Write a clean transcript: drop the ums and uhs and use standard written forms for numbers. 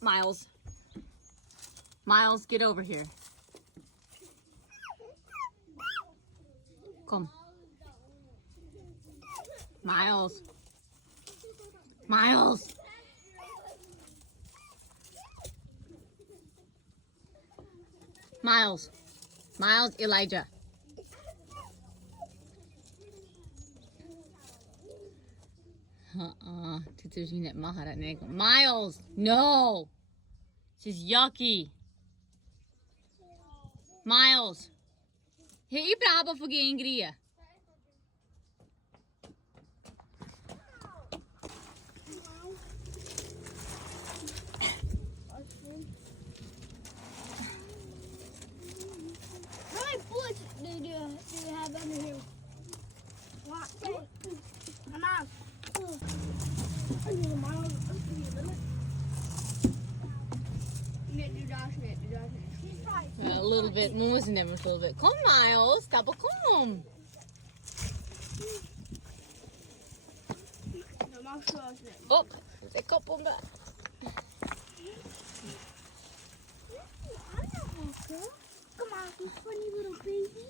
Miles. Miles, get over here. Come. Miles. Miles. Miles. Miles, Elijah. Tutusin maharat nego. Miles, no. This is yucky. Miles. Hey, brava for angry. How many bullets do you have under here? Come on. I need a mile. A little bit. Mom was never a little bit. Come, Miles. Double come. Oh, there's a couple back. Come on, you funny little baby.